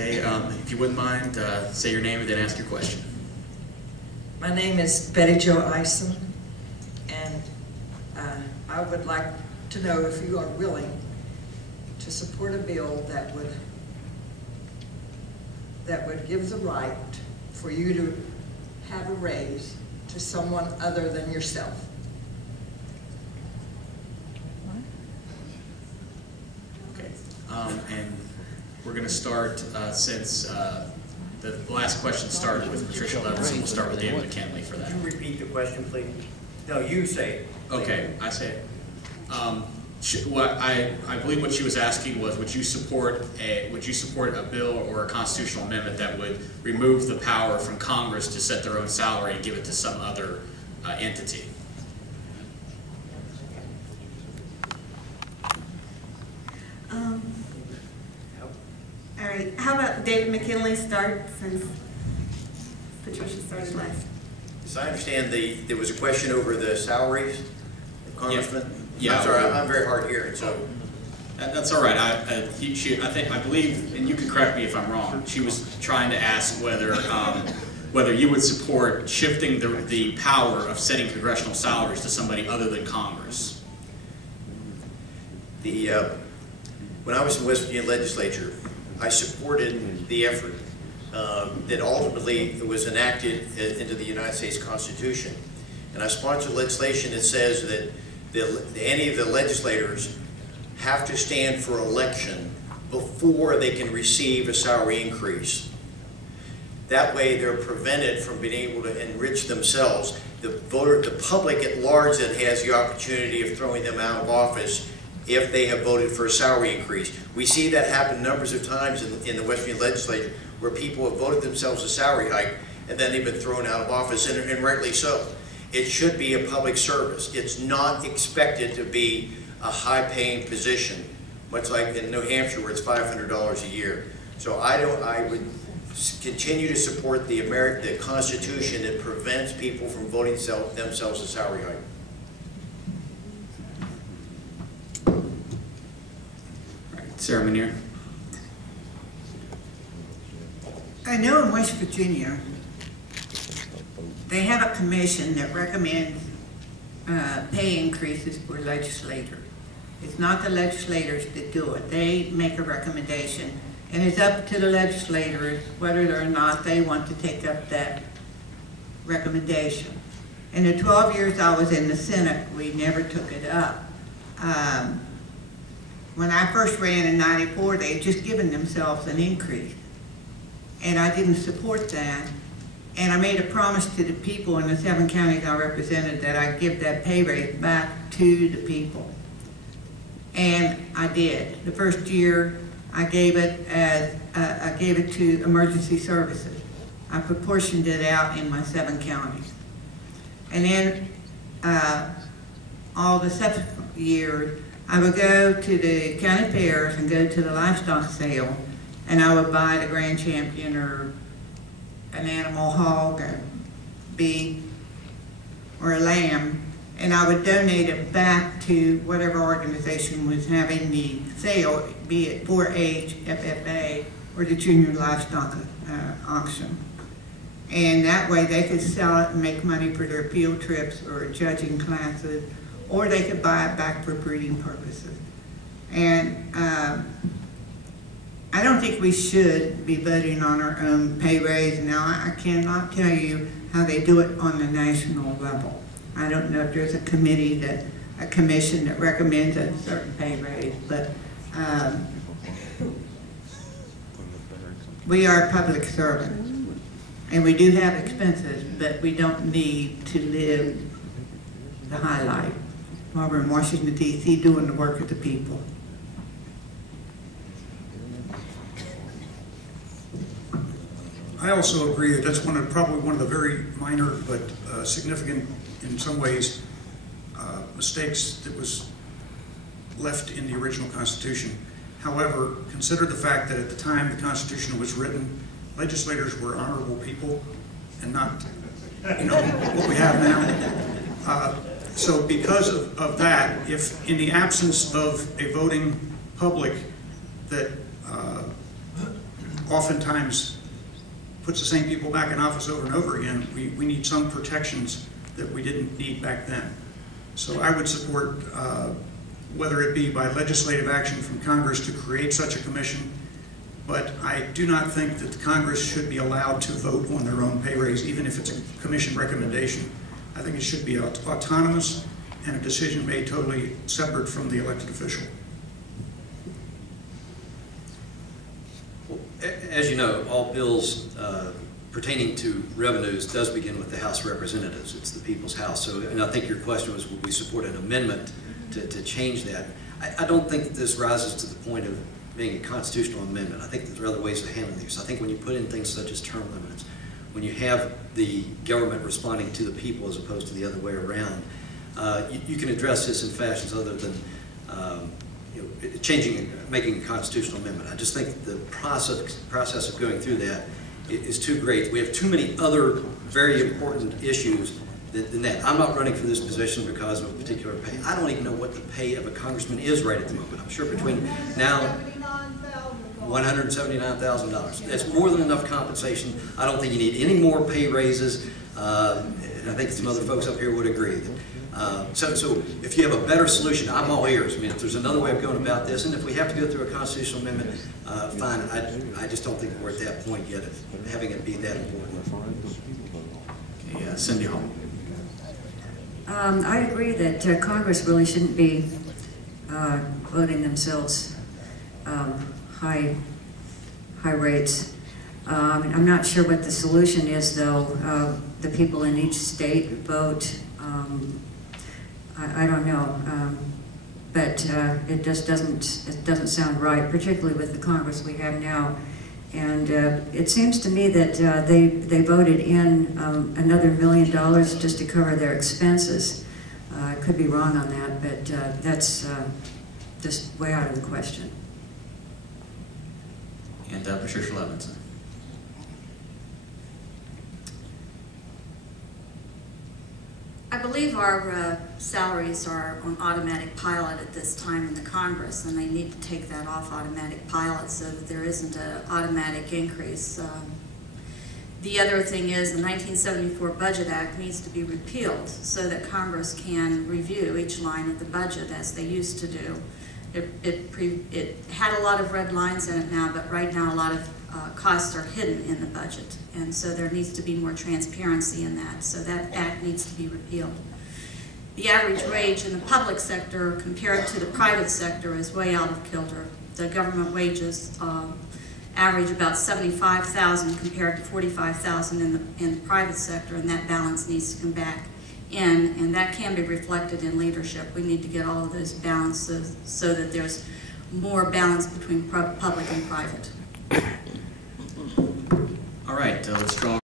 Okay, if you wouldn't mind, say your name and then ask your question. My name is Betty Jo Eisen, and I would like to know if you are willing to support a bill that would give the right for you to have a raise to someone other than yourself. Okay, and we're going to start since the last question started with Patricia Levinson. We'll start with David McKinley for that. Can you repeat the question, please? No, you say it. Okay, I say it. What I believe what she was asking was, would you support a bill or a constitutional amendment that would remove the power from Congress to set their own salary and give it to some other entity? All right, how about David McKinley start since Patricia started last? As I understand, there was a question over the salaries, Congressman. Yeah. I'm sorry, I'm very hard of hearing, so. That's all right. I believe, and you can correct me if I'm wrong, she was trying to ask whether you would support shifting the power of setting congressional salaries to somebody other than Congress. When I was in the West Virginia legislature, I supported the effort that ultimately was enacted into the United States Constitution. And I sponsored legislation that says that any of the legislators have to stand for election before they can receive a salary increase. That way they're prevented from being able to enrich themselves. The public at large that has the opportunity of throwing them out of office if they have voted for a salary increase. We see that happen numbers of times in the West Virginia legislature where people have voted themselves a salary hike and then they've been thrown out of office, and rightly so. It should be a public service. It's not expected to be a high-paying position, much like in New Hampshire where it's $500 a year. So I would continue to support the Constitution that prevents people from voting themselves a salary hike. Sarah Manier. I know in West Virginia, they have a commission that recommends pay increases for legislators. It's not the legislators that do it. They make a recommendation, and it's up to the legislators whether or not they want to take up that recommendation. In the 12 years I was in the Senate, we never took it up. When I first ran in '94, they had just given themselves an increase, and I didn't support that. And I made a promise to the people in the 7 counties I represented that I'd give that pay raise back to the people. And I did. The first year, I gave it to emergency services. I proportioned it out in my 7 counties. And then all the subsequent years, I would go to the county fairs and go to the livestock sale, and I would buy the Grand Champion or an animal hog, a beef, or a lamb, and I would donate it back to whatever organization was having the sale, be it 4-H, FFA, or the Junior Livestock Auction. And that way they could sell it and make money for their field trips or judging classes, or they could buy it back for breeding purposes. And I don't think we should be voting on our own pay raise. Now, I cannot tell you how they do it on the national level. I don't know if there's a commission that recommends a certain pay raise, but we are public servants, and we do have expenses, but we don't need to live the high life while we're in Washington, D.C. doing the work of the people. I also agree that that's probably one of the very minor but significant, in some ways, mistakes that was left in the original Constitution. However, consider the fact that at the time the Constitution was written, legislators were honorable people and not, what we have now. So because of that, if in the absence of a voting public that oftentimes puts the same people back in office over and over again. We need some protections that we didn't need back then. So I would support, whether it be by legislative action from Congress to create such a commission, but I do not think that Congress should be allowed to vote on their own pay raise, even if it's a commission recommendation. I think it should be autonomous and a decision made totally separate from the elected official. Well, as you know, all bills pertaining to revenues does begin with the House of Representatives. It's the people's house. So, and I think your question was, would we support an amendment to change that? I don't think that this rises to the point of being a constitutional amendment. I think that there are other ways to handle these. I think when you put in things such as term limits, when you have the government responding to the people as opposed to the other way around, you can address this in fashions other than making a constitutional amendment. I just think the process of going through that is too great. We have too many other very important issues than that. I'm not running for this position because of a particular pay. I don't even know what the pay of a congressman is right at the moment. I'm sure between now $179,000. That's more than enough compensation. I don't think you need any more pay raises. And I think some other folks up here would agree. So if you have a better solution, I'm all ears. I mean, if there's another way of going about this, and if we have to go through a constitutional amendment, fine. I just don't think we're at that point yet of having it be that important. Okay, Cindy Hall. I agree that Congress really shouldn't be voting themselves high rates. I'm not sure what the solution is, though. The people in each state vote. I don't know, but it just doesn't sound right, particularly with the Congress we have now. And it seems to me that they voted in another $1 million just to cover their expenses. I could be wrong on that, but that's just way out of the question. And Patricia Levinson. I believe our salaries are on automatic pilot at this time in the Congress, and they need to take that off automatic pilot so that there isn't an automatic increase. The other thing is the 1974 Budget Act needs to be repealed so that Congress can review each line of the budget as they used to do. It had a lot of red lines in it now, but right now a lot of costs are hidden in the budget, and so there needs to be more transparency in that, so that act needs to be repealed. The average wage in the public sector compared to the private sector is way out of kilter. The government wages average about $75,000 compared to $45,000 in the private sector, and that balance needs to come back in, and that can be reflected in leadership. We need to get all of those balances so that there's more balance between public and private. All right, let's draw